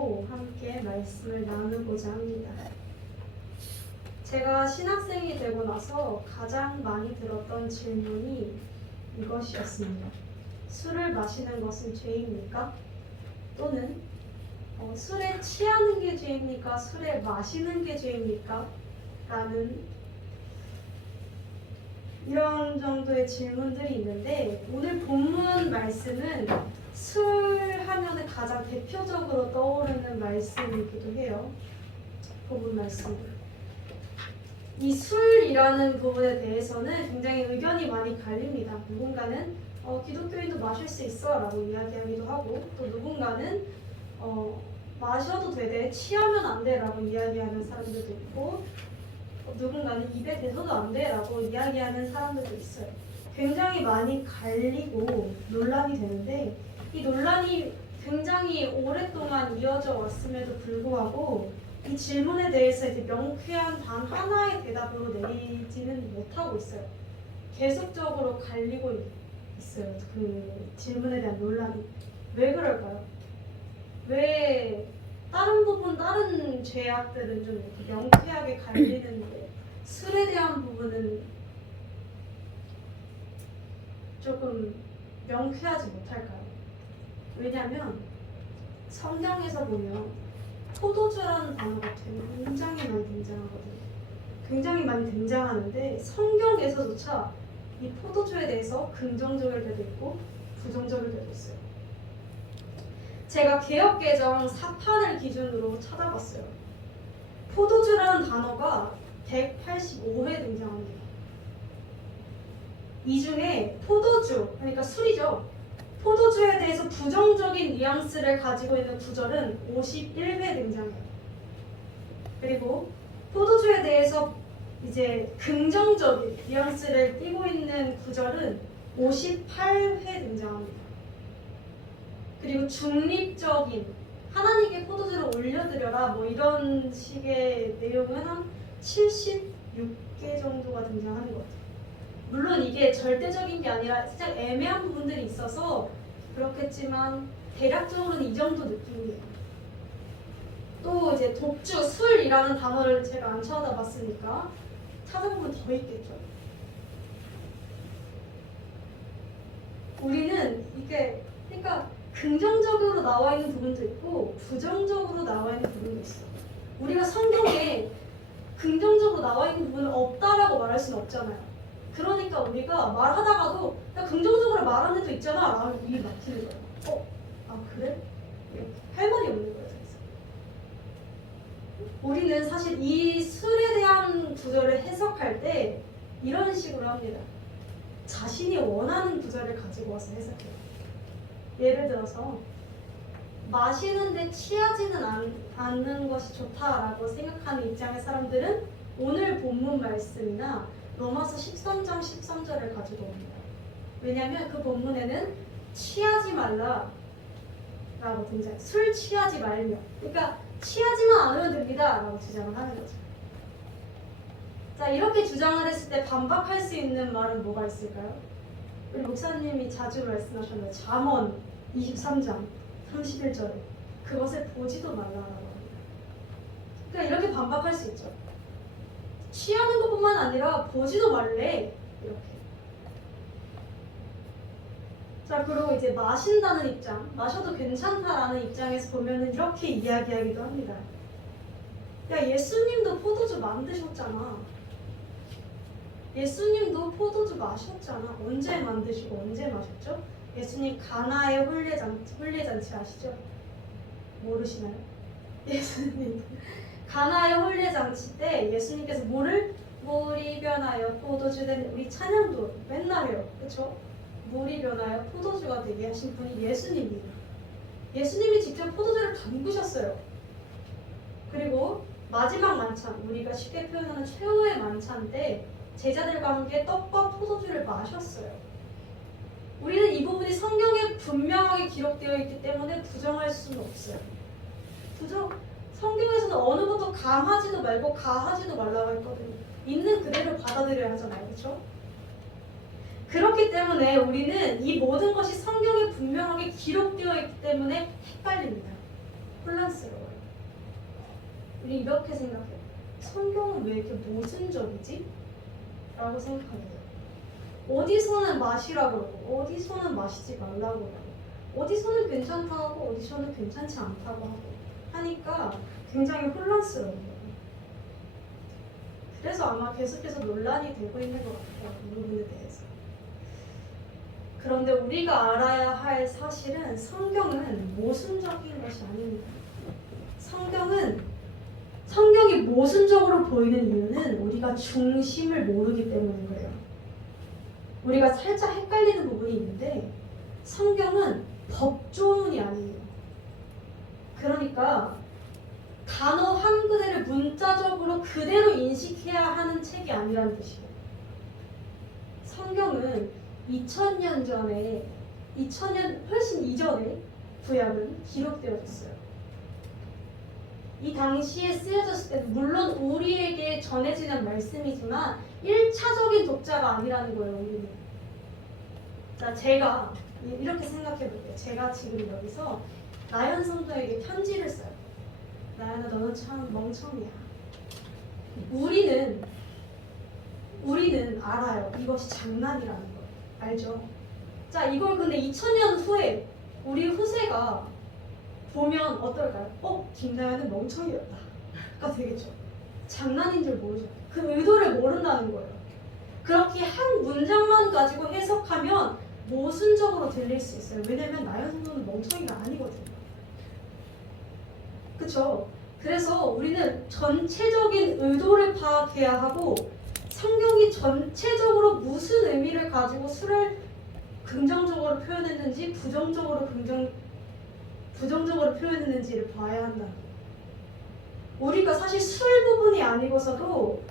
가지고 함께 말씀을 나누고자 합니다. 제가 신학생이 되고 나서 가장 많이 들었던 질문이 이것이었습니다. 술을 마시는 것은 죄입니까? 또는 술에 취하는 게 죄입니까? 술에 마시는 게 죄입니까? 라는 이런 정도의 질문들이 있는데, 오늘 본문 말씀은 술 하면 가장 대표적으로 떠오르는 말씀이기도 해요. 본문 말씀. 이 술이라는 부분에 대해서는 굉장히 의견이 많이 갈립니다. 누군가는 기독교인도 마실 수 있어 라고 이야기하기도 하고, 또 누군가는 마셔도 되되 취하면 안 돼 라고 이야기하는 사람들도 있고, 누군가는 입에 대서도 안 돼 라고 이야기하는 사람들도 있어요. 굉장히 많이 갈리고 논란이 되는데, 이 논란이 굉장히 오랫동안 이어져 왔음에도 불구하고 이 질문에 대해서 이제 명쾌한 단 하나의 대답으로 내리지는 못하고 있어요. 계속적으로 갈리고 있어요. 그 질문에 대한 논란이. 왜 그럴까요? 왜 다른 부분, 다른 죄악들은 좀 이렇게 명쾌하게 갈리는데 술에 대한 부분은 조금 명쾌하지 못할까요? 왜냐하면 성경에서 보면 포도주라는 단어가 굉장히 많이 등장하거든요. 굉장히 많이 등장하는데 성경에서조차 이 포도주에 대해서 긍정적일 때도 있고 부정적일 때도 있어요. 제가 개역개정 4판을 기준으로 찾아봤어요. 포도주라는 단어가 185회 등장합니다. 이 중에 포도주, 그러니까 술이죠. 포도주에 대해서 부정적인 뉘앙스를 가지고 있는 구절은 51회 등장해요. 그리고 포도주에 대해서 이제 긍정적인 뉘앙스를 띠고 있는 구절은 58회 등장합니다. 그리고 중립적인, 하나님께 포도주를 올려드려라 뭐 이런 식의 내용은 한 76개 정도가 등장하는 것 같아요. 물론 이게 절대적인 게 아니라 살짝 애매한 부분들이 있어서 그렇겠지만 대략적으로는 이 정도 느낌이에요. 또 이제 독주, 술이라는 단어를 제가 안 찾아봤으니까 찾아보면 더 있겠죠. 우리는 이게 그러니까 긍정적으로 나와 있는 부분도 있고 부정적으로 나와 있는 부분도 있어요. 우리가 성경에 긍정적으로 나와 있는 부분은 없다라고 말할 수는 없잖아요. 그러니까 우리가 말하다가도 야, 긍정적으로 말하는 애도 있잖아 라고 입이 막히는 거예요. 아 그래? 이렇게 할 말이 없는 거예요. 그래서 우리는 사실 이 술에 대한 구절을 해석할 때 이런 식으로 합니다. 자신이 원하는 구절을 가지고 와서 해석해요. 예를 들어서 마시는데 취하지는 않는 것이 좋다라고 생각하는 입장의 사람들은 오늘 본문 말씀이나 로마서 13장 13절을 가지고 옵니다. 왜냐하면 그 본문에는 취하지 말라 라고 등장해요. 술 취하지 말며, 그러니까 취하지만 않으면 됩니다 라고 주장을 하는 거죠. 자, 이렇게 주장을 했을 때 반박할 수 있는 말은 뭐가 있을까요? 우리 목사님이 자주 말씀하셨는데 잠언 23장 31절에 그것을 보지도 말라라고 합니다. 그러니까 이렇게 반박할 수 있죠. 취하는 것뿐만 아니라 보지도 말래 이렇게. 자, 그리고 이제 마신다는 입장, 마셔도 괜찮다라는 입장에서 보면은 이렇게 이야기하기도 합니다. 야, 예수님도 포도주 만드셨잖아. 예수님도 포도주 마셨잖아. 언제 만드시고 언제 마셨죠? 예수님 가나의 혼례잔치 아시죠? 모르시나요? 예수님 가나의 혼례잔치 때 예수님께서 물이 변하여 포도주 된, 우리 찬양도 맨날 해요. 그렇죠? 물이 변하여 포도주가 되게 하신 분이 예수님입니다. 예수님이 직접 포도주를 담그셨어요. 그리고 마지막 만찬, 우리가 쉽게 표현하는 최후의 만찬 때 제자들과 함께 떡과 포도주를 마셨어요. 우리는 이 부분이 성경에 분명하게 기록되어 있기 때문에 부정할 수는 없어요. 성경에서는 어느 것도 감하지도 말고 가하지도 말라고 했거든요. 있는 그대로 받아들여야 하잖아요. 그렇죠? 그렇기 때문에 우리는 이 모든 것이 성경에 분명하게 기록되어 있기 때문에 헷갈립니다. 혼란스러워요. 우리 이렇게 생각해요. 성경은 왜 이렇게 모순적이지? 라고 생각해요. 어디서는 마시라고 그러고 어디서는 마시지 말라고 그러고 어디서는 괜찮다고 하고 어디서는 괜찮지 않다고 하고 하니까 굉장히 혼란스러워요. 그래서 아마 계속해서 논란이 되고 있는 것 같아요. 이 부분에 대해서. 그런데 우리가 알아야 할 사실은 성경은 모순적인 것이 아닙니다. 성경이 모순적으로 보이는 이유는 우리가 중심을 모르기 때문인 거예요. 우리가 살짝 헷갈리는 부분이 있는데 성경은 법조문이 아니에요. 그러니까 단어 한 구절을 문자적으로 그대로 인식해야 하는 책이 아니라는 뜻이에요. 성경은 2000년 전에 2000년 훨씬 이전에 구약은 기록되어졌어요. 이 당시에 쓰여졌을 때 물론 우리에게 전해지는 말씀이지만 1차적인 독자가 아니라는 거예요. 우리는. 자, 제가 이렇게 생각해 볼게요. 제가 지금 여기서 나연 성도에게 편지를 써요. 나연아, 너는 참 멍청이야. 우리는 알아요. 이것이 장난이라는 걸. 알죠? 자, 이걸 근데 2000년 후에 우리 후세가 보면 어떨까요? 김나연은 멍청이였다.가 되겠죠. 장난인 줄 모르죠. 그 의도를 모른다는 거예요. 그렇게 한 문장만 가지고 해석하면 모순적으로 들릴 수 있어요. 왜냐면 나연 성도는 멍청이가 아니거든요. 그쵸? 그래서 우리는 전체적인 의도를 파악해야 하고 성경이 전체적으로 무슨 의미를 가지고 술을 긍정적으로 표현했는지 부정적으로 표현했는지를 봐야 한다. 우리가 사실 술 부분이 아니고서도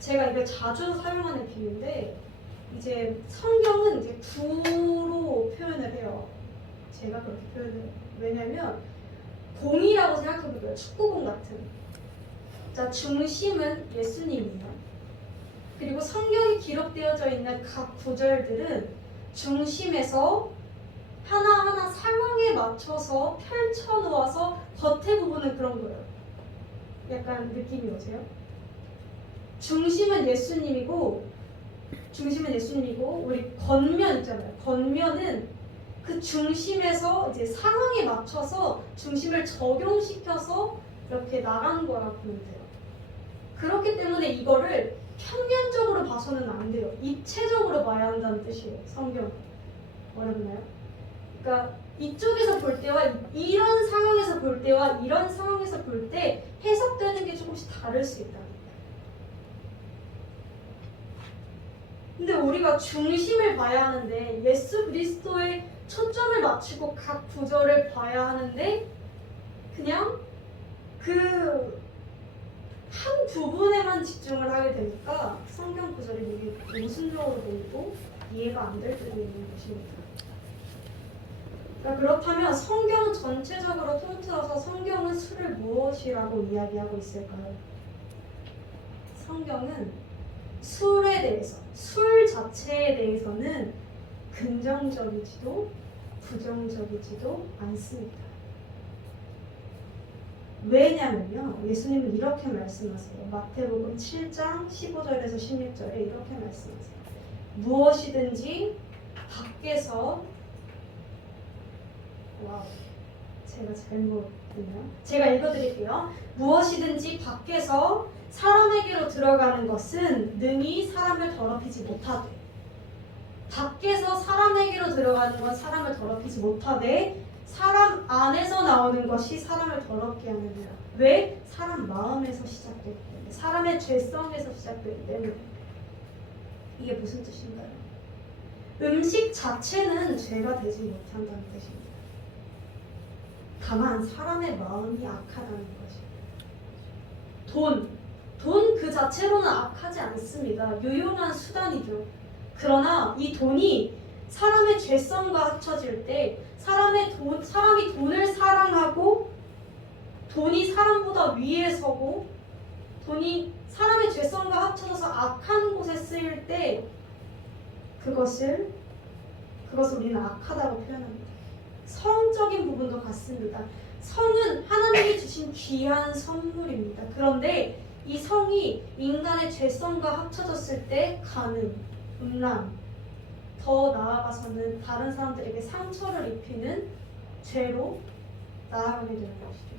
제가 이거 자주 사용하는 비유인데 이제 성경은 이제 구로 표현을 해요. 제가 그렇게 표현을 해요. 왜냐면 공이라고 생각해볼게요. 축구공 같은. 자, 중심은 예수님이에요. 그리고 성경이 기록되어져 있는 각 구절들은 중심에서 하나하나 상황에 맞춰서 펼쳐놓아서 겉에 부분은 그런 거예요. 약간 느낌이 오세요? 중심은 예수님이고 우리 겉면 있잖아요. 겉면은 그 중심에서 이제 상황에 맞춰서 중심을 적용시켜서 이렇게 나간 거라고 보면 돼요. 그렇기 때문에 이거를 평면적으로 봐서는 안 돼요. 입체적으로 봐야 한다는 뜻이에요. 성경. 어렵나요? 그러니까 이쪽에서 볼 때와 이런 상황에서 볼 때와 이런 상황에서 볼 때 해석되는 게 조금씩 다를 수 있다. 근데 우리가 중심을 봐야 하는데 예수 그리스도의 초점을 맞추고 각 구절을 봐야 하는데 그냥 그 한 부분에만 집중을 하게 되니까 성경 구절이 되게 모순적으로 보이고 이해가 안 될 때도 있는 것입니다. 그러니까 그렇다면 성경 전체적으로 통틀어서 성경은 술을 무엇이라고 이야기하고 있을까요? 성경은 술에 대해서, 술 자체에 대해서는 긍정적이지도 부정적이지도 않습니다. 왜냐면요, 예수님은 이렇게 말씀하세요. 마태복음 7장 15절에서 16절에 이렇게 말씀하세요. 무엇이든지 밖에서 제가 잘못했나요? 제가 읽어드릴게요. 무엇이든지 밖에서 사람에게로 들어가는 것은 능히 사람을 더럽히지 못하되 밖에서 사람에게로 들어가는 건 사람을 더럽히지 못하되 사람 안에서 나오는 것이 사람을 더럽게 하느니라. 왜? 사람 마음에서 시작되기 때문에, 사람의 죄성에서 시작되기 때문에. 이게 무슨 뜻인가요? 음식 자체는 죄가 되지 못한다는 뜻입니다. 다만 사람의 마음이 악하다는 것입니다. 돈 그 자체로는 악하지 않습니다. 유용한 수단이죠. 그러나 이 돈이 사람의 죄성과 합쳐질 때 사람이 돈을 사랑하고 돈이 사람보다 위에 서고 돈이 사람의 죄성과 합쳐져서 악한 곳에 쓰일 때 그것을 우리는 악하다고 표현합니다. 성적인 부분도 같습니다. 성은 하나님이 주신 귀한 선물입니다. 그런데 이 성이 인간의 죄성과 합쳐졌을 때 가늠, 음란, 더 나아가서는 다른 사람들에게 상처를 입히는 죄로 나아가게 되는 것이죠.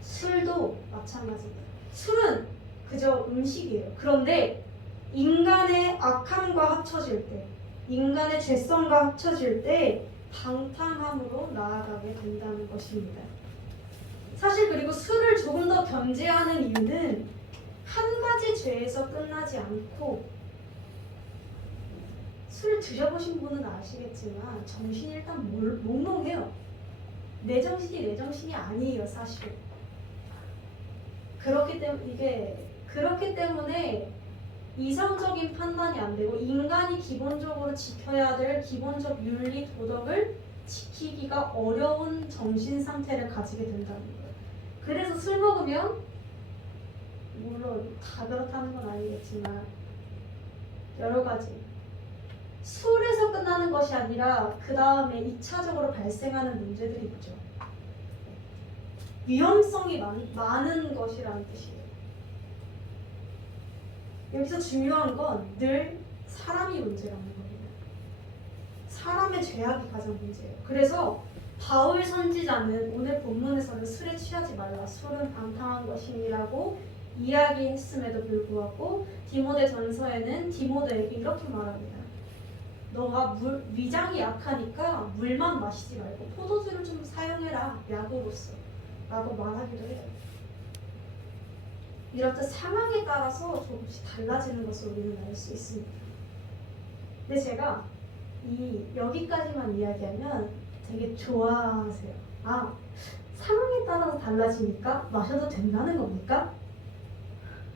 술도 마찬가지입니다. 술은 그저 음식이에요. 그런데 인간의 악함과 합쳐질 때, 인간의 죄성과 합쳐질 때 방탕함으로 나아가게 된다는 것입니다. 사실 그리고 술을 조금 더 견제하는 이유는 한 가지 죄에서 끝나지 않고, 술 드셔보신 분은 아시겠지만 정신이 일단 몽롱해요. 내 정신이 아니에요, 사실. 그렇기 때문에 이성적인 판단이 안 되고 인간이 기본적으로 지켜야 될 기본적 윤리 도덕을 지키기가 어려운 정신 상태를 가지게 된다는 거예요. 그래서 술 먹으면, 물론 다 그렇다는 건 아니겠지만 여러 가지, 술에서 끝나는 것이 아니라 그 다음에 2차적으로 발생하는 문제들이 있죠. 위험성이 많은 것이라는 뜻이에요. 여기서 중요한 건 늘 사람이 문제라는 겁니다. 사람의 죄악이 가장 문제예요. 그래서 바울 선지자는 오늘 본문에서는 술에 취하지 말라, 술은 방탕한 것이니라고 이야기했음에도 불구하고 디모데전서에는 디모데에게 이렇게 말합니다. 너가 위장이 약하니까 물만 마시지 말고 포도주를 좀 사용해라, 약으로서 라고 말하기도 해요. 이렇듯 상황에 따라서 조금씩 달라지는 것을 우리는 알 수 있습니다. 근데 제가 여기까지만 이야기하면 되게 좋아하세요. 아, 상황에 따라서 달라지니까 마셔도 된다는 겁니까?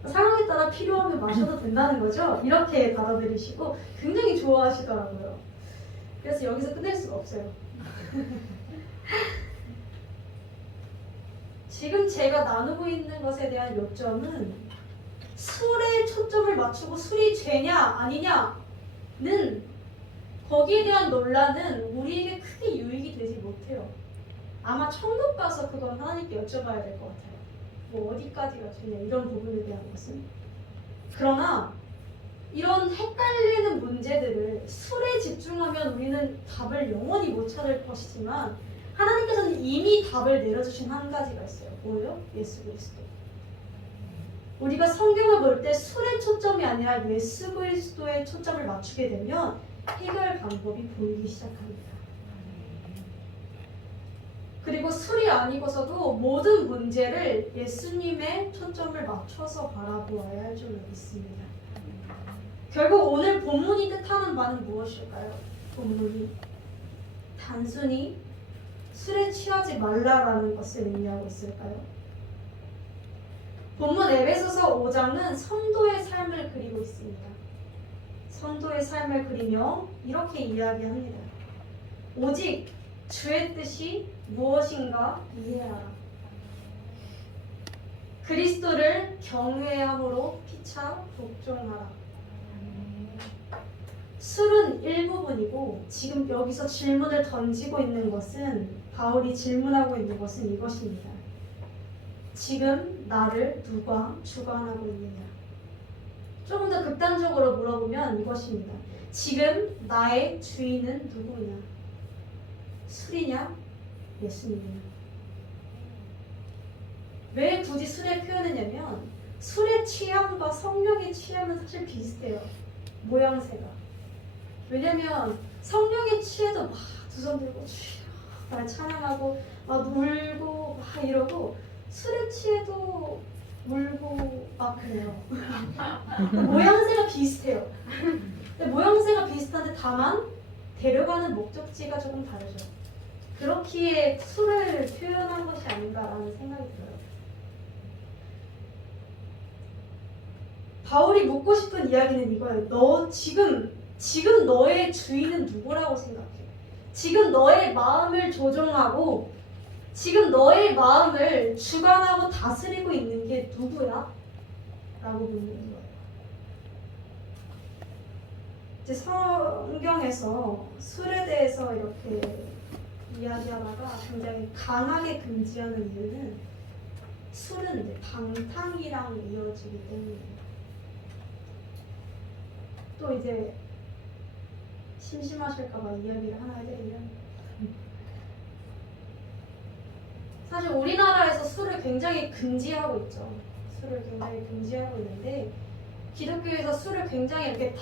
상황에 따라 필요하면 마셔도 된다는 거죠? 이렇게 받아들이시고 굉장히 좋아하시더라고요. 그래서 여기서 끝낼 수가 없어요. 지금 제가 나누고 있는 것에 대한 요점은 술에 초점을 맞추고 술이 죄냐 아니냐는, 거기에 대한 논란은 우리에게 크게 유익이 되지 못해요. 아마 천국 가서 그건 하나님께 여쭤봐야 될 것 같아요. 뭐 어디까지가 죄냐, 이런 부분에 대한 것은. 그러나 이런 헷갈리는 문제들을 술에 집중하면 우리는 답을 영원히 못 찾을 것이지만, 하나님께서는 이미 답을 내려주신 한 가지가 있어요. 뭐예요? 예수 그리스도. 우리가 성경을 볼 때 술의 초점이 아니라 예수 그리스도에 초점을 맞추게 되면 해결 방법이 보이기 시작합니다. 그리고 술이 아니고서도 모든 문제를 예수님의 초점을 맞춰서 바라보아야 할 줄로 믿습니다. 결국 오늘 본문이 뜻하는 바는 무엇일까요? 본문이 단순히 술에 취하지 말라라는 것을 의미하고 있을까요? 본문 에베소서 5장은 성도의 삶을 그리고 있습니다. 성도의 삶을 그리며 이렇게 이야기합니다. 오직 주의 뜻이 무엇인가 이해하라. 그리스도를 경외함으로 피차 복종하라. 술은 일부분이고, 지금 여기서 질문을 던지고 있는 것은, 바울이 질문하고 있는 것은 이것입니다. 지금 나를 누가 주관하고 있느냐? 조금 더 극단적으로 물어보면 이것입니다. 지금 나의 주인은 누구냐? 술이냐? 예수님이냐? 왜 굳이 술에 표현했냐면, 술의 취함과 성령의 취함은 사실 비슷해요. 모양새가. 왜냐면 성령에 취해도 막 두 손 들고 막 찬양하고 막 울고 막 이러고, 술에 취해도 울고 막 그래요. 모양새가 비슷해요. 근데 모양새가 비슷한데 다만 데려가는 목적지가 조금 다르죠. 그렇기에 술을 표현한 것이 아닌가라는 생각이 들어요. 바울이 묻고 싶은 이야기는 이거예요. 너 지금 너의 주인은 누구라고 생각해? 지금 너의 마음을 조종하고 지금 너의 마음을 주관하고 다스리고 있는 게 누구야? 라고 묻는 거예요. 이제 성경에서 술에 대해서 이렇게 이야기하다가 굉장히 강하게 금지하는 이유는 술은 이제 방탕이랑 이어지기 때문이에요. 또 이제 심심하실까봐 이야기를 하나 해드리면, 사실 우리나라에서 술을 굉장히 금지하고 있죠. 술을 굉장히 금지하고 있는데 기독교에서 술을 굉장히 이렇게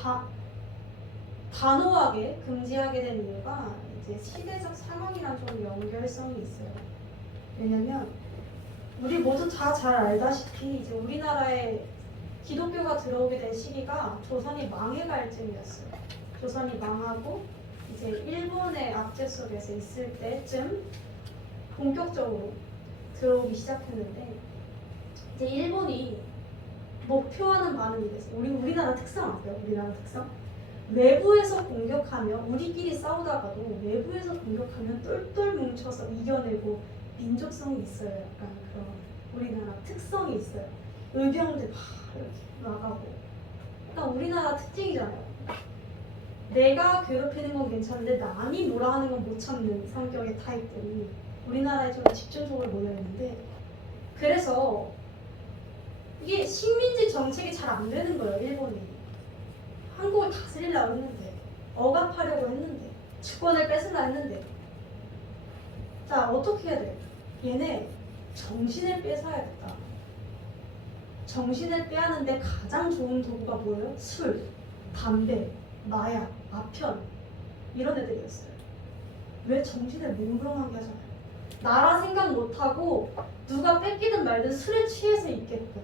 단호하게 금지하게 된 이유가 이제 시대적 상황이랑 좀 연결성이 있어요. 왜냐면 우리 모두 다 잘 알다시피 이제 우리나라에 기독교가 들어오게 된 시기가 조선이 망해갈 쯤이었어요. 조선이 망하고 이제 일본의 압제 속에서 있을 때쯤 본격적으로 들어오기 시작했는데, 이제 일본이 목표하는 바는 이랬어요. 우리나라 특성 아세요? 우리나라 특성? 외부에서 공격하면, 우리끼리 싸우다가도 외부에서 공격하면 똘똘 뭉쳐서 이겨내고 민족성이 있어요. 약간 그런 우리나라 특성이 있어요. 의병들 막 이렇게 나가고. 그러니까 우리나라 특징이잖아요. 내가 괴롭히는 건 괜찮은데 남이 뭐라 하는 건 못 참는 성격의 타입들이 우리나라에 좀 집중적으로 모여있는데, 그래서 이게 식민지 정책이 잘 안 되는 거예요. 일본이 한국을 다스리려고 했는데, 억압하려고 했는데, 주권을 뺏으려 했는데, 자 어떻게 해야 돼? 얘네 정신을 뺏어야겠다. 정신을 빼앗는데 가장 좋은 도구가 뭐예요? 술, 담배, 마약, 아편, 이런 애들이었어요. 왜? 정신을 몽롱하게 하잖아요. 나라 생각 못하고 누가 뺏기든 말든 술에 취해서 있게끔,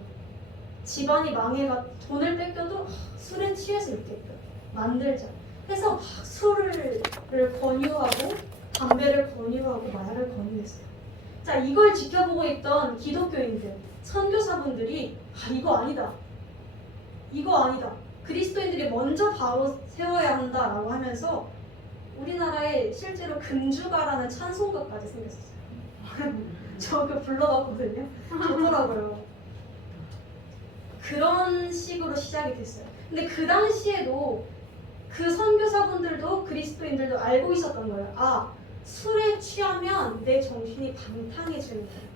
집안이 망해가 돈을 뺏겨도 술에 취해서 있게끔 만들자 해서 막 술을 권유하고 담배를 권유하고 마약을 권유했어요. 자, 이걸 지켜보고 있던 기독교인들, 선교사분들이 이거 아니다, 이거 아니다, 그리스도인들이 먼저 바로 세워야 한다라고 하면서 우리나라에 실제로 금주가라는 찬송가까지 생겼었어요. 저 그 불러봤거든요. 좋더라고요. 그런 식으로 시작이 됐어요. 근데 그 당시에도 그 선교사분들도 그리스도인들도 알고 있었던 거예요. 아, 술에 취하면 내 정신이 방탕해지는 거예요.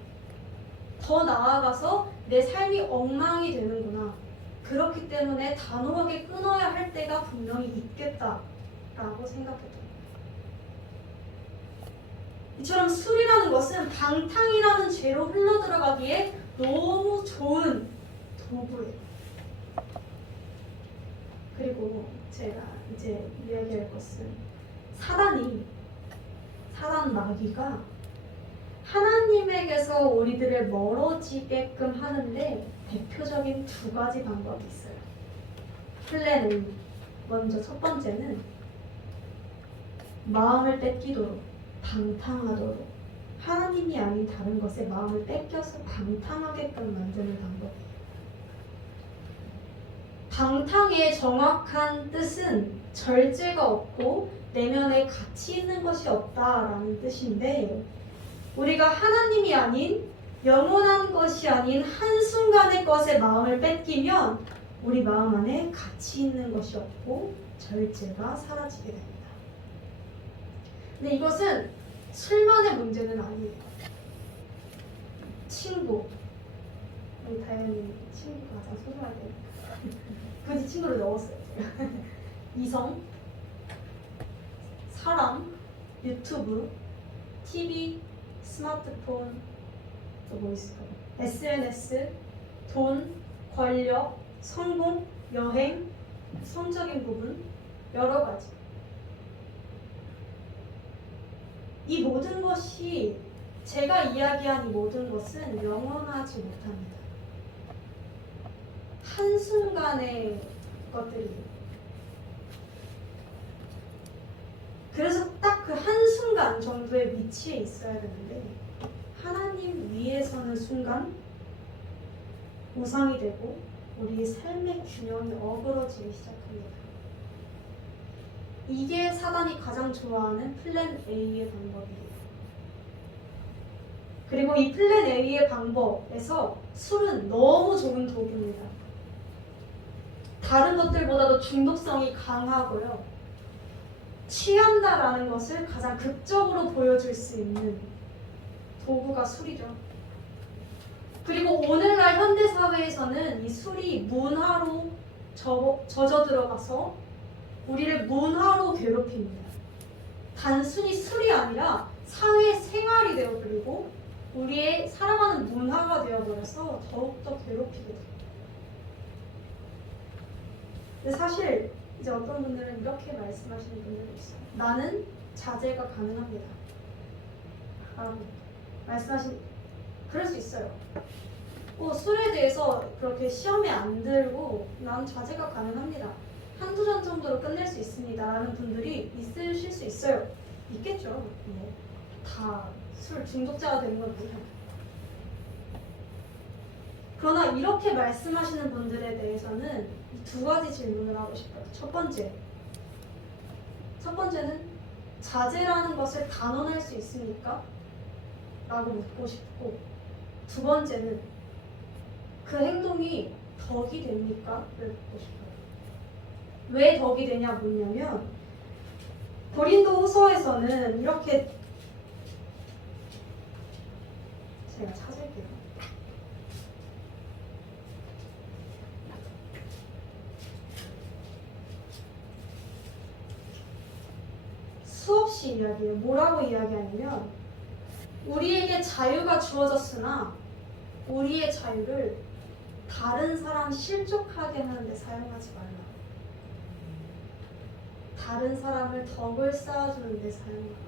더 나아가서 내 삶이 엉망이 되는구나. 그렇기 때문에 단호하게 끊어야 할 때가 분명히 있겠다라고 생각했던 거예요. 이처럼 술이라는 것은 방탕이라는 죄로 흘러들어가기에 너무 좋은 도구예요. 그리고 제가 이제 이야기할 것은 사단 마귀가 하나님에게서 우리들을 멀어지게끔 하는데 대표적인 두 가지 방법이 있어요. 플랜 A. 먼저 첫 번째는 마음을 뺏기도록, 방탕하도록, 하나님이 아닌 다른 것에 마음을 뺏겨서 방탕하게끔 만드는 방법이에요. 방탕의 정확한 뜻은 절제가 없고 내면에 가치 있는 것이 없다라는 뜻인데, 우리가 하나님이 아닌, 영원한 것이 아닌 한순간의 것에 마음을 뺏기면 우리 마음 안에 가치 있는 것이 없고 절제가 사라지게 됩니다. 근데 이것은 술만의 문제는 아니에요. 친구, 우리 다현이 친구가 가장 소중할 때니까 굳이 친구를 넣었어요. 제가. 이성, 사람, 유튜브, TV, 스마트폰, 또 뭐 있을까요? SNS, 돈, 권력, 성공, 여행, 성적인 부분, 여러 가지. 이 모든 것이, 제가 이야기한 이 모든 것은 영원하지 못합니다. 한순간의 것들이에요. 그래서 딱 그 한순간 정도의 위치에 있어야 되는데, 하나님 위에 서는 순간 우상이 되고 우리의 삶의 균형이 어그러지기 시작합니다. 이게 사단이 가장 좋아하는 플랜 A의 방법이에요. 그리고 이 플랜 A의 방법에서 술은 너무 좋은 도구입니다. 다른 것들보다도 중독성이 강하고요. 취한다라는 것을 가장 극적으로 보여줄 수 있는 도구가 술이죠. 그리고 오늘날 현대사회에서는 이 술이 문화로 젖어 들어가서 우리를 문화로 괴롭힙니다. 단순히 술이 아니라 사회 생활이 되어버리고 우리의 살아가는 문화가 되어버려서 더욱더 괴롭히게 돼요. 근데 사실 이제 어떤 분들은 이렇게 말씀하시는 분들도 있어요. 나는 자제가 가능합니다. 말씀하신 그럴 수 있어요. 술에 대해서 그렇게 시험에 안 들고 난 자제가 가능합니다. 한두 잔 정도로 끝낼 수 있습니다. 라는 분들이 있으실 수 있어요. 있겠죠. 다 술 중독자가 되는 건 아니잖아요. 그러나 이렇게 말씀하시는 분들에 대해서는 두 가지 질문을 하고 싶어요. 첫 번째는 자제라는 것을 단언할 수 있습니까? 라고 묻고 싶고, 두 번째는 그 행동이 덕이 됩니까? 를 묻고 싶어요. 왜 덕이 되냐 묻냐면 고린도 후서에서는 이렇게 제가 찾을게요. 수없이 이야기해요. 뭐라고 이야기하냐면 우리에게 자유가 주어졌으나 우리의 자유를 다른 사람 실족하게 하는 데 사용하지 말라. 다른 사람을 덕을 쌓아주는 데 사용하라.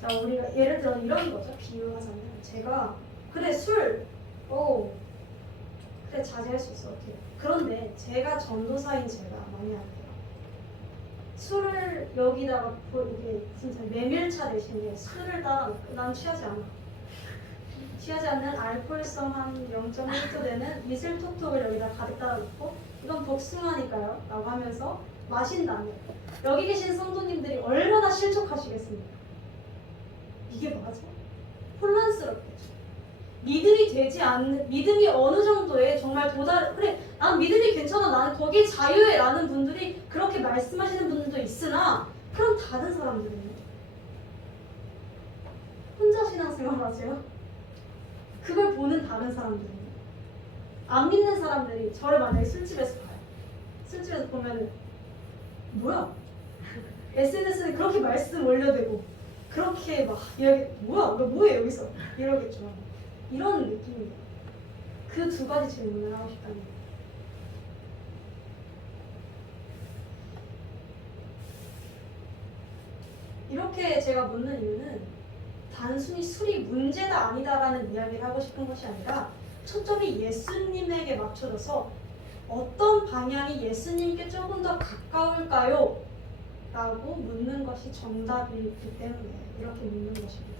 자, 우리가 예를 들어 이런 거죠. 비유하자면 제가 그래 술, 그래 자제할 수 있어. 오케이. 그런데 제가 전도사인 제가 많이 안 돼요. 술을 여기다가 이게 진짜 메밀차 대신에 술을 따라놓고 난 취하지 않아. 취하지 않는 알코올성 한 0.1도 되는 미슬톡톡을 여기다 가득 따라놓고 이건 복숭아니까요 라고 하면서 마신다면 여기 계신 성도님들이 얼마나 실족하시겠습니까? 이게 맞아? 혼란스럽겠죠. 믿음이 어느 정도에 정말 그래 난 믿음이 괜찮아 나는 거기에 자유해 라는 분들이 그렇게 말씀하시는 분들도 있으나 그럼 다른 사람들은요? 혼자 신앙생활 하세요? 그걸 보는 다른 사람들은요? 안 믿는 사람들이 저를 만약에 술집에서 봐요. 술집에서 보면은 뭐야? SNS에 그렇게 말씀 올려대고 그렇게 막 이야기 뭐해 여기서 이러겠죠. 이런 느낌이에요. 그 두 가지 질문을 하고 싶다는 거예요. 이렇게 제가 묻는 이유는 단순히 술이 문제다 아니다라는 이야기를 하고 싶은 것이 아니라 초점이 예수님에게 맞춰져서 어떤 방향이 예수님께 조금 더 가까울까요? 라고 묻는 것이 정답이기 때문에 이렇게 묻는 것입니다.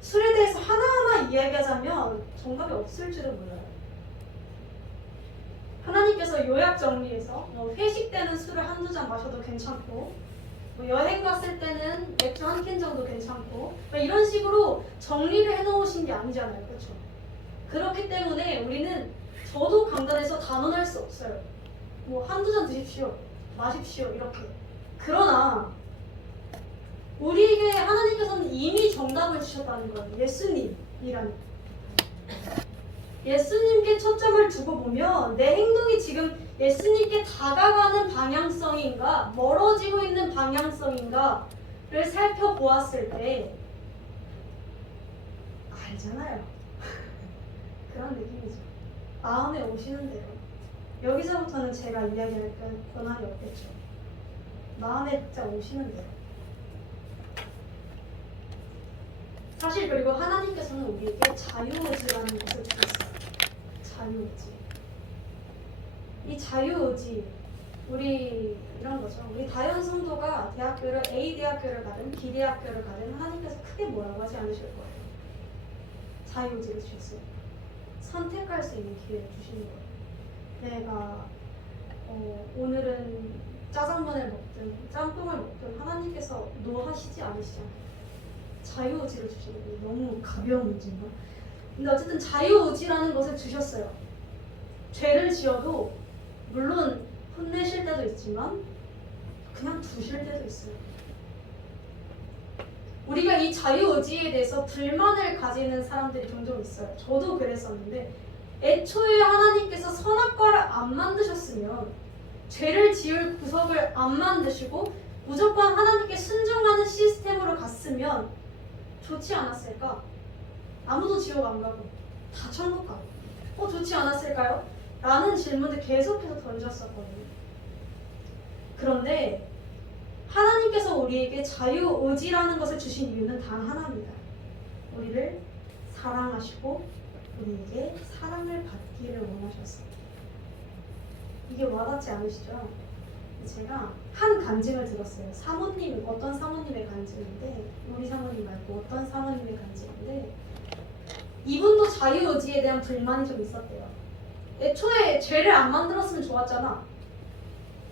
술에 대해서 하나하나 이야기하자면 정답이 없을 줄은 몰라요. 하나님께서 요약 정리해서 회식 때는 술을 한두 잔 마셔도 괜찮고 여행 갔을 때는 맥주 한 캔 정도 괜찮고 이런 식으로 정리를 해놓으신 게 아니잖아요. 그렇죠? 그렇기 때문에 우리는 저도 강단에서 단언할 수 없어요. 한두 잔 드십시오. 마십시오. 이렇게. 그러나 우리에게 하나님께서는 이미 정답을 주셨다는 거예요. 예수님이라는. 예수님께 초점을 두고 보면 내 행동이 지금 예수님께 다가가는 방향성인가 멀어지고 있는 방향성인가를 살펴보았을 때 알잖아요. 그런 느낌이죠. 마음에 오시는 대로. 여기서부터는 제가 이야기할 권한이 없겠죠. 마음에 진짜 오시는 대로. 사실 그리고 하나님께서는 우리에게 자유의지라는 것을 주셨어요. 자유의지. 이 자유의지, 우리 이런 거죠. 우리 다현 성도가 대학교를 A 대학교를 가든 B 대학교를 가든 하나님께서 크게 뭐라고 하지 않으실 거예요. 자유의지를 주셨어요. 선택할 수 있는 기회를 주시는 거예요. 내가 오늘은 짜장면을 먹든 짬뽕을 먹든 하나님께서 노하시지 않으시잖아요. 자유의지를 주시는 게 너무 가벼운 문제인가? 근데 어쨌든 자유의지라는 것을 주셨어요. 죄를 지어도 물론 혼내실 때도 있지만 그냥 두실 때도 있어요. 우리가 이 자유의지에 대해서 불만을 가지는 사람들이 종종 있어요. 저도 그랬었는데 애초에 하나님께서 선악과를 안 만드셨으면 죄를 지을 구석을 안 만드시고 무조건 하나님께 순종하는 시스템으로 갔으면 좋지 않았을까? 아무도 지옥 안 가고 다 천국 가고 좋지 않았을까요? 라는 질문을 계속해서 던졌었거든요. 그런데 하나님께서 우리에게 자유의지라는 것을 주신 이유는 단 하나입니다. 우리를 사랑하시고 우리에게 사랑을 받기를 원하셨습니다. 이게 와닿지 않으시죠? 제가 한 간증을 들었어요. 사모님, 어떤 사모님의 간증인데, 우리 사모님 말고 어떤 사모님의 간증인데, 이분도 자유의지에 대한 불만이 좀 있었대요. 애초에 죄를 안 만들었으면 좋았잖아.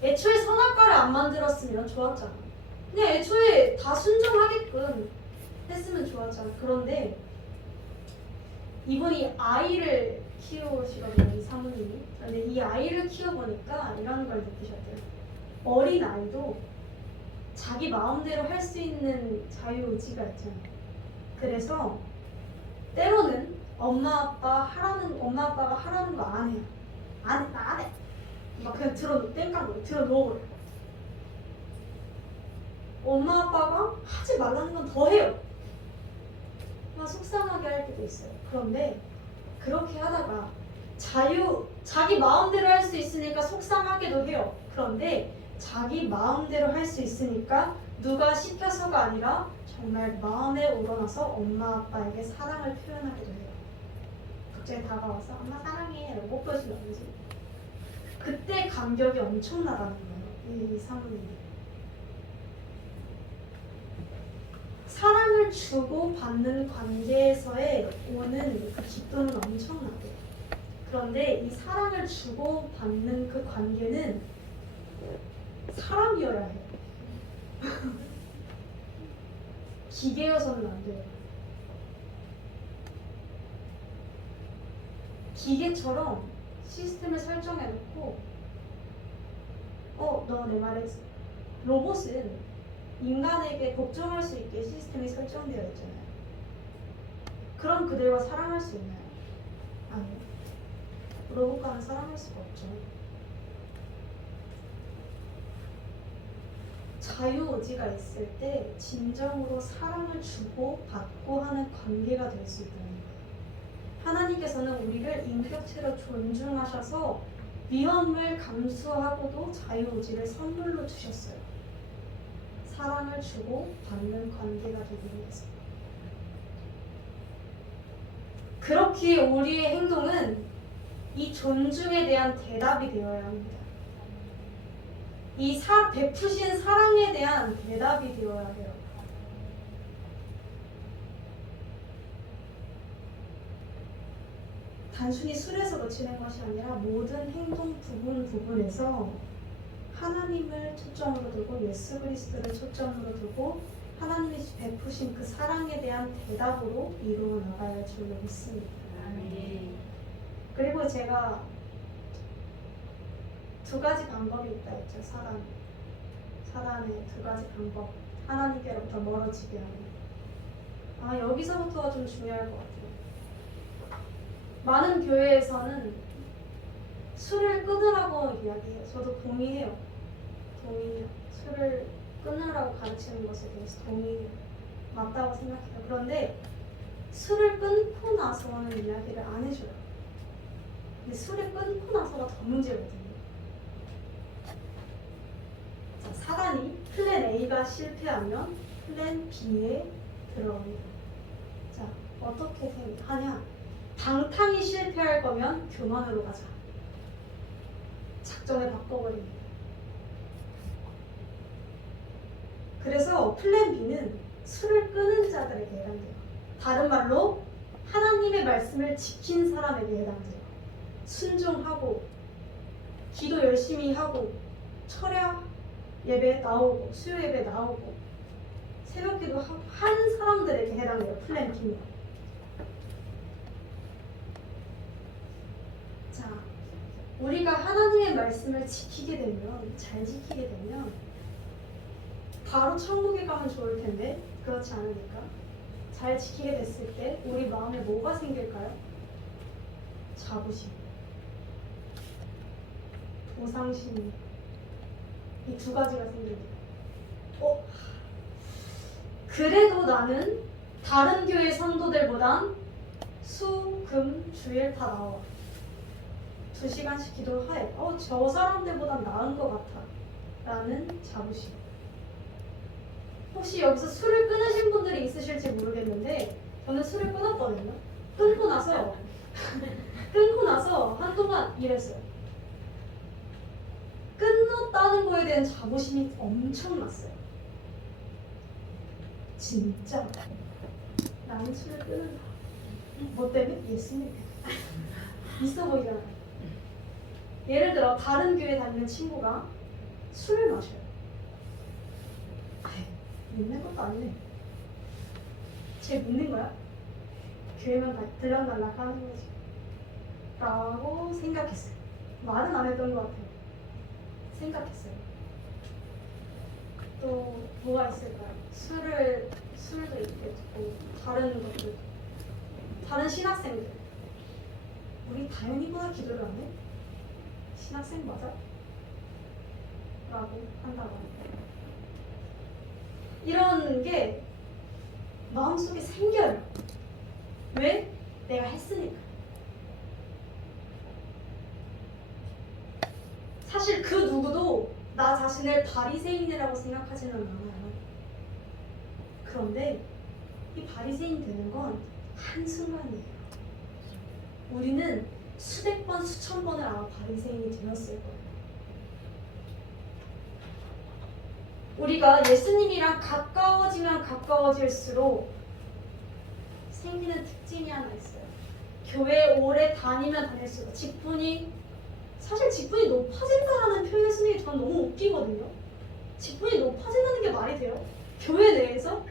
애초에 선악과를 안 만들었으면 좋았잖아. 그냥 애초에 다 순종하게끔 했으면 좋았잖아. 그런데 이분이 아이를 키우시거든요, 이 사모님이. 근데 이 아이를 키워보니까 이런 걸 느끼셨대요. 어린 아이도 자기 마음대로 할 수 있는 자유의지가 있잖아요. 그래서 때로는 엄마 아빠가 하라는 거 안 해요. 안 해. 막 그냥 들어 놓아버려. 엄마 아빠가 하지 말라는 건 더 해요. 막 속상하게 할 때도 있어요. 그런데 그렇게 하다가 자기 마음대로 할 수 있으니까 속상하게도 해요. 그런데 자기 마음대로 할 수 있으니까 누가 시켜서가 아니라 정말 마음에 우러나서 엄마 아빠에게 사랑을 표현하기도 해요. 갑자기 다가와서 엄마 사랑해 라고 뽀뽀해준다든지. 그때 감격이 엄청나다는 거예요. 이 사모님이. 사랑을 주고 받는 관계에서의 오는 그 기쁨은 엄청나대요. 그런데 이 사랑을 주고 받는 그 관계는 사람이어야 해요. 기계여서는 안 돼요. 기계처럼 시스템을 설정해놓고 너 내 말에 로봇은 인간에게 복종할 수 있게 시스템이 설정되어 있잖아요. 그럼 그들과 사랑할 수 있나요? 아니요. 로봇과는 사랑할 수가 없죠. 자유의지가 있을 때 진정으로 사랑을 주고 받고 하는 관계가 될 수 있다는 거예요. 하나님께서는 우리를 인격체로 존중하셔서 위험을 감수하고도 자유의지를 선물로 주셨어요. 사랑을 주고 받는 관계가 되기 위해서. 그렇기에 우리의 행동은 이 존중에 대한 대답이 되어야 합니다. 이 베푸신 사랑에 대한 대답이 되어야 해요. 단순히 술에서 그치는 것이 아니라 모든 행동 부분에서 하나님을 초점으로 두고 예수 그리스도를 초점으로 두고 하나님이 베푸신 그 사랑에 대한 대답으로 이루어 나가야 할 줄로 믿습니다. 그리고 제가 두 가지 방법이 있다 했죠. 사단의 두 가지 방법. 하나님께로부터 멀어지게 하는. 여기서부터가 좀 중요할 것 같아요. 많은 교회에서는 술을 끊으라고 이야기해요. 저도 동의해요. 술을 끊으라고 가르치는 것에 대해서 동의해요. 맞다고 생각해요. 그런데 술을 끊고 나서는 이야기를 안 해줘요. 근데 술을 끊고 나서가 더 문제거든요. 자, 사단이 플랜 A가 실패하면 플랜 B에 들어갑니다. 자, 어떻게 하냐? 방탕이 실패할 거면 교만으로 가자. 작전을 바꿔버립니다. 그래서 플랜 B는 술을 끊은 자들에게 해당돼요. 다른 말로 하나님의 말씀을 지킨 사람에게 해당돼요. 순종하고 기도 열심히 하고 철야 예배 나오고 수요 예배 나오고 새벽 기도 한 사람들에게 해당돼요. 플랜 B는. 자, 우리가 하나님의 말씀을 지키게 되면, 잘 지키게 되면 바로 천국에 가면 좋을 텐데 그렇지 않으니까 잘 지키게 됐을 때 우리 마음에 뭐가 생길까요? 자부심, 보상심, 이 두 가지가 생깁니다. 그래도 나는 다른 교회 성도들보단 수, 금, 주일 다 나와. 2시간씩 기도를 하해. 저 사람들보단 나은 것 같아. 라는 자부심. 혹시 여기서 술을 끊으신 분들이 있으실지 모르겠는데 저는 술을 끊었거든요. 끊고 나서 한동안 이랬어요. 끊었다는 거에 대한 자부심이 엄청났어요. 진짜 나는 술을 끊는다. 뭐 때문에? 예수님 있어 보이잖아요. 예를 들어 다른 교회 다니는 친구가 술을 마셔요. 믿는 것도 아니네. 쟤 믿는 거야? 교회만 들락날락 하는 거지 라고 생각했어요. 말은 안 했던 것 같아요. 생각했어요. 또 뭐가 있을까요? 술도 있겠고 다른 것들, 다른 신학생들, 우리 다현이보다 기도를 안 해? 신학생 맞아? 라고 한다고 합니다. 이런 게 마음속에 생겨요. 왜? 내가 했으니까. 사실 그 누구도 나 자신을 바리새인이라고 생각하지는 않아요. 그런데 이 바리새인 되는 건 한순간이에요. 우리는 수백 번, 수천 번을 아마 바리새인이 되었을 거예요. 우리가 예수님이랑 가까워지면 가까워질수록 생기는 특징이 하나 있어요. 교회 오래 다니면 다닐수록 사실 직분이 높아진다라는 표현을 쓰는 게 저는 너무 웃기거든요. 직분이 높아진다는 게 말이 돼요? 교회 내에서?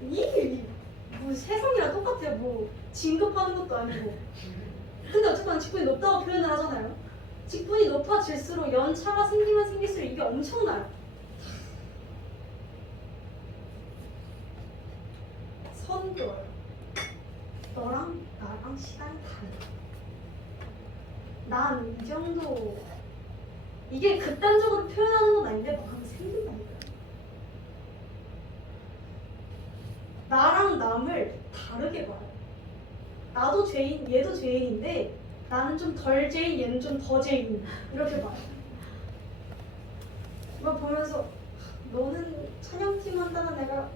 뭐 세상이랑 똑같아요. 뭐 진급하는 것도 아니고. 근데 어쨌든 직분이 높다고 표현을 하잖아요. 직분이 높아질수록 연차가 생기면 생길수록 이게 엄청나요. 선교예요. 너랑 나랑 시간이 다르다. 난 이 정도, 이게 극단적으로 표현하는 건 아닌데 마음이 생긴다니까요. 나랑 남을 다르게 봐요. 나도 죄인, 얘도 죄인인데 나는 좀 덜 죄인, 얘는 좀 더 죄인, 이렇게 봐요. 이거 보면서 너는 찬양팀 한다는 내가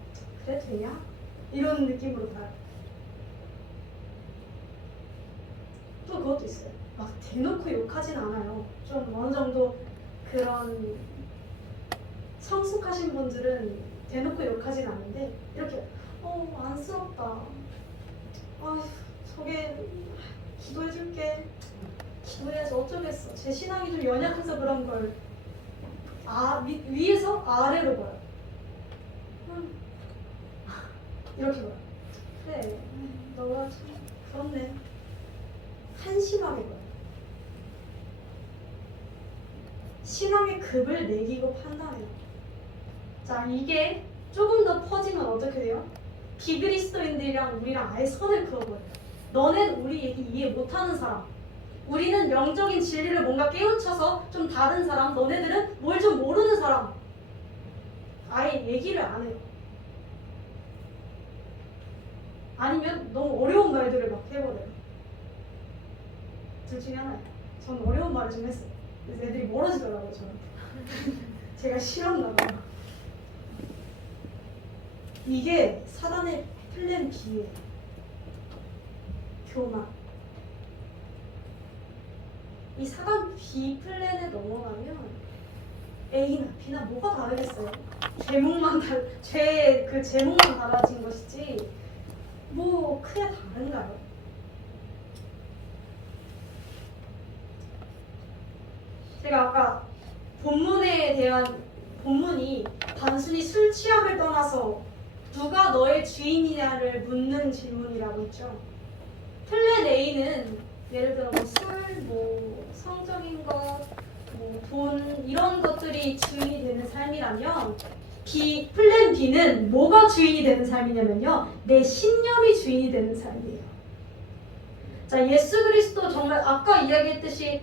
그래 되냐? 이런 느낌으로 봐요. 또 그것도 있어요. 막 대놓고 욕하진 않아요. 좀 어느 정도 그런 성숙하신 분들은 대놓고 욕하진 않는데 이렇게 안쓰럽다. 아휴 저게 기도해줄게. 기도해야지 어쩌겠어. 제 신앙이 좀 연약해서 그런 걸 위에서 아래로 봐요. 이렇게 봐요. 그래 너가 참 그렇네. 한심하게 봐요. 신앙의 급을 매기고 판단해요. 자, 이게 조금 더 퍼지면 어떻게 돼요? 비그리스도인들이랑 우리랑 아예 선을 그어버려요. 너는 우리 얘기 이해 못하는 사람, 우리는 영적인 진리를 뭔가 깨우쳐서 좀 다른 사람, 너네들은 뭘 좀 모르는 사람, 아예 얘기를 안 해요. 아니면 너무 어려운 말들을 막 해버려요. 둘 중에 하나예요. 저는 어려운 말을 좀 했어요. 그래서 애들이 멀어지더라고요, 저는. 제가 싫었나 봐요. 이게 사단의 플랜 B예요. 교만. 이 사단 B 플랜에 넘어가면 A나 B나 뭐가 다르겠어요? 그 제목만 달라진 것이지 뭐 크게 다른가요? 제가 아까 본문이 단순히 술 취함을 떠나서 누가 너의 주인이냐를 묻는 질문이라고 했죠. 플랜 A는 예를 들어 뭐 술, 뭐 성적인 것, 뭐 돈 이런 것들이 주인이 되는 삶이라면 플랜 B는 뭐가 주인이 되는 삶이냐면요. 내 신념이 주인이 되는 삶이에요. 자, 예수 그리스도 정말 아까 이야기했듯이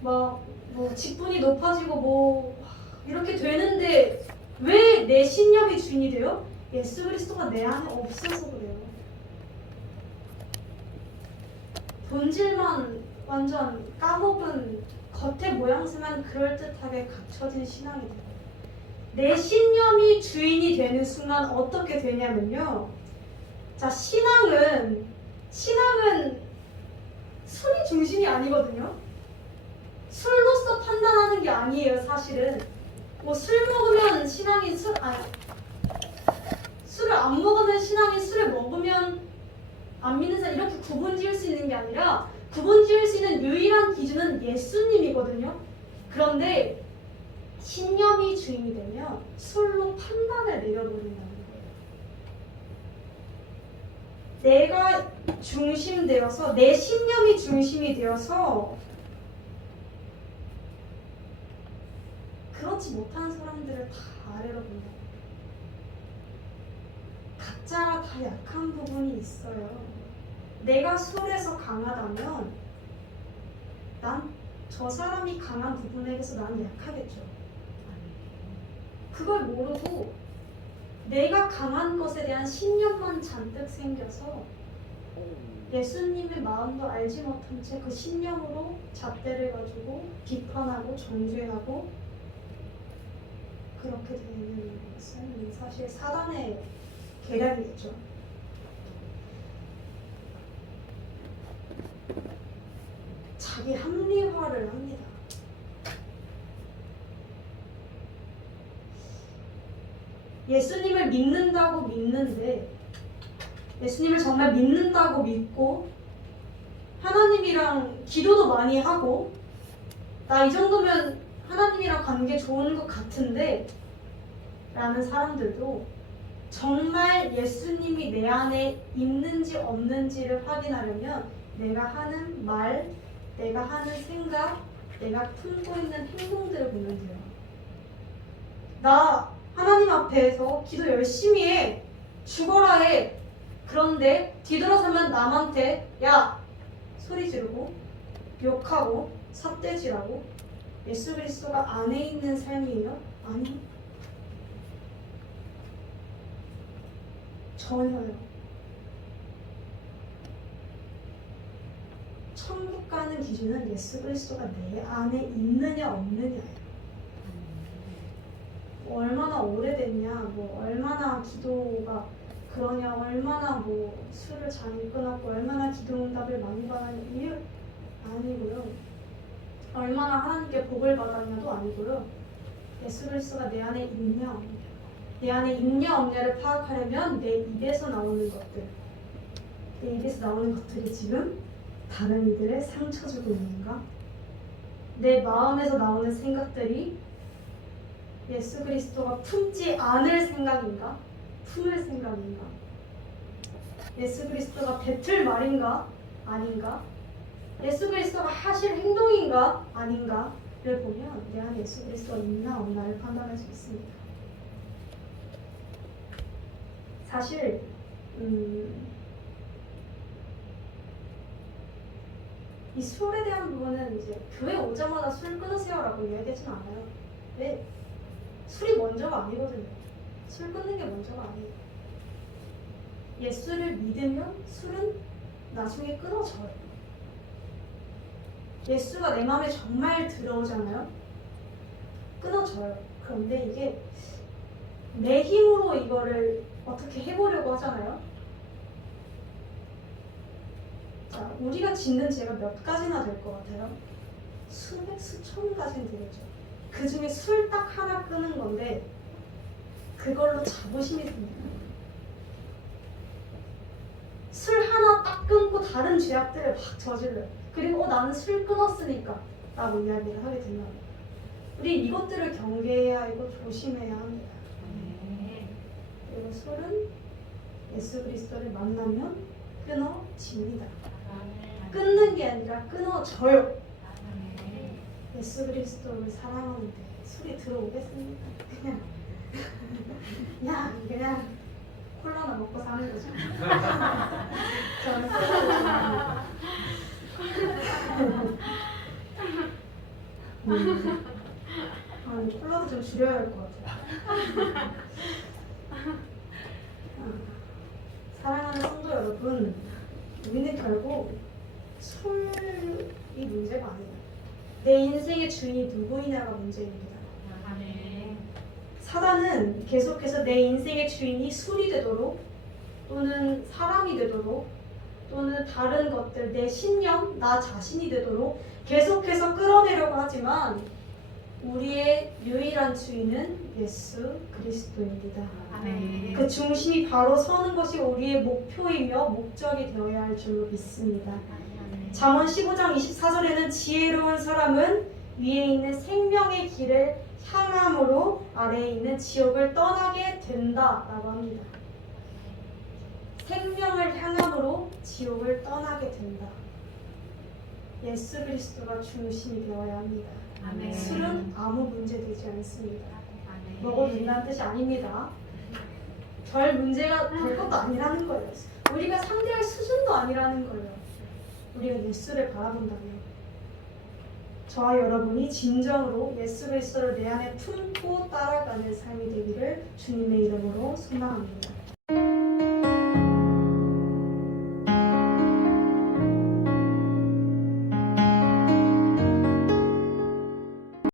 뭐 직분이 높아지고 뭐 이렇게 되는데 왜 내 신념이 주인이 돼요? 예수 그리스도가 내 안에 없어서 그래요. 본질만 완전 까먹은 겉의 모양새만 그럴듯하게 갖춰진 신앙이 돼요. 내 신념이 주인이 되는 순간 어떻게 되냐면요. 자, 신앙은 술이 중심이 아니거든요. 술로서 판단하는 게 아니에요, 사실은. 뭐 술 먹으면 신앙이 술을 안 먹으면 신앙이 술을 먹으면 안 믿는 사람 이렇게 구분 지을 수 있는 게 아니라 구분 지을 수 있는 유일한 기준은 예수님이거든요. 그런데 신념이 주인이 되면 술로 판단을 내려버린다는 거예요. 내가 중심되어서 내 신념이 중심이 되어서 그렇지 못한 사람들을 다 아래로 본다. 각자가 다 약한 부분이 있어요. 내가 술에서 강하다면 난 저 사람이 강한 부분에서 나는 약하겠죠. 그걸 모르고 내가 강한 것에 대한 신념만 잔뜩 생겨서 예수님의 마음도 알지 못한 채 그 신념으로 잣대를 가지고 비판하고 정죄하고 그렇게 되는 것은 사실 사단의 계략이겠죠. 자기 합리화를 합니다. 예수님을 믿는다고 믿는데 예수님을 정말 믿는다고 믿고 하나님이랑 기도도 많이 하고 나 이 정도면 하나님이랑 관계 좋은 것 같은데 라는 사람들도 정말 예수님이 내 안에 있는지 없는지를 확인하려면 내가 하는 말, 내가 하는 생각, 내가 품고 있는 행동들을 보면 돼요. 나 하나님 앞에서 기도 열심히 해. 죽어라 해. 그런데 뒤돌아서면 남한테 야! 소리 지르고 욕하고 삿대질하고 예수 그리스도가 안에 있는 삶이에요? 아니요. 전혀요. 천국 가는 기준은 예수 그리스도가 내 안에 있느냐 없느냐예요. 뭐 얼마나 오래됐냐, 뭐 얼마나 기도가 그러냐, 얼마나 뭐 술을 잘 끊었고 얼마나 기도응답을 많이 받았냐 이유 아니고요. 얼마나 하나님께 복을 받았냐도 아니고요. 예수 그리스도가 내 안에 있냐 없냐, 내 안에 있냐 없냐를 파악하려면 내 입에서 나오는 것들, 내 입에서 나오는 것들이 지금 다른 이들을 상처 주고 있는가? 내 마음에서 나오는 생각들이 예수 그리스도가 품지 않을 생각인가? 품을 생각인가? 예수 그리스도가 뱉을 말인가? 아닌가? 예수 그리스도가 하실 행동인가? 아닌가를 보면 내 안에 예수 그리스도가 있나 없나를 판단할 수 있습니다. 사실 이 술에 대한 부분은 이제 교회 오자마자 술 끊으세요라고 이야기하진 않아요. 왜? 술이 먼저가 아니거든요. 술 끊는 게 먼저가 아니에요. 예수를 믿으면 술은 나중에 끊어져요. 예수가 내 마음에 정말 들어오잖아요. 끊어져요. 그런데 이게 내 힘으로 이거를 어떻게 해보려고 하잖아요. 자, 우리가 짓는 죄가 몇 가지나 될 것 같아요? 수백, 수천 가지는 되겠죠. 그 중에 술 딱 하나 끄는 건데 그걸로 자부심이 듭니다. 술 하나 딱 끊고 다른 죄악들을 막 저질러요. 그리고 나는 술 끊었으니까 라고 이야기를 하게 된다. 우리 이것들을 경계해야 하고 조심해야 합니다. 그리고 술은 예수 그리스도를 만나면 끊어집니다. 끊는 게 아니라 끊어져요. 예수 그리스도를 사랑하는데 술이 들어오겠습니까? 그냥 콜라나 먹고 사는 거죠. 저는 콜라를 좋아합니다. 콜라도 좀 줄여야 할 것 같아요. 사랑하는 성도 여러분, 우리는 결국 술이 문제가 아니에요. 내 인생의 주인이 누구이냐가 문제입니다. 사단은 계속해서 내 인생의 주인이 술이 되도록, 또는 사람이 되도록, 또는 다른 것들, 내 신념, 나 자신이 되도록 계속해서 끌어내려고 하지만 우리의 유일한 주인은 예수 그리스도입니다. 그 중심이 바로 서는 것이 우리의 목표이며 목적이 되어야 할 줄로 믿습니다. 잠언 15장 24절에는 지혜로운 사람은 위에 있는 생명의 길을 향함으로 아래에 있는 지옥을 떠나게 된다라고 합니다. 생명을 향함으로 지옥을 떠나게 된다. 예수 그리스도가 중심이 되어야 합니다. 술은 아무 문제 되지 않습니다. 먹어도 된다는 뜻이 아닙니다. 별 문제가 될 것도 아니라는 거예요. 우리가 상대할 수준도 아니라는 거예요. 우리가 예수를 바라본다면 저와 여러분이 진정으로 예수 그리스도를 내 안에 품고 따라가는 삶이 되기를 주님의 이름으로 소망합니다.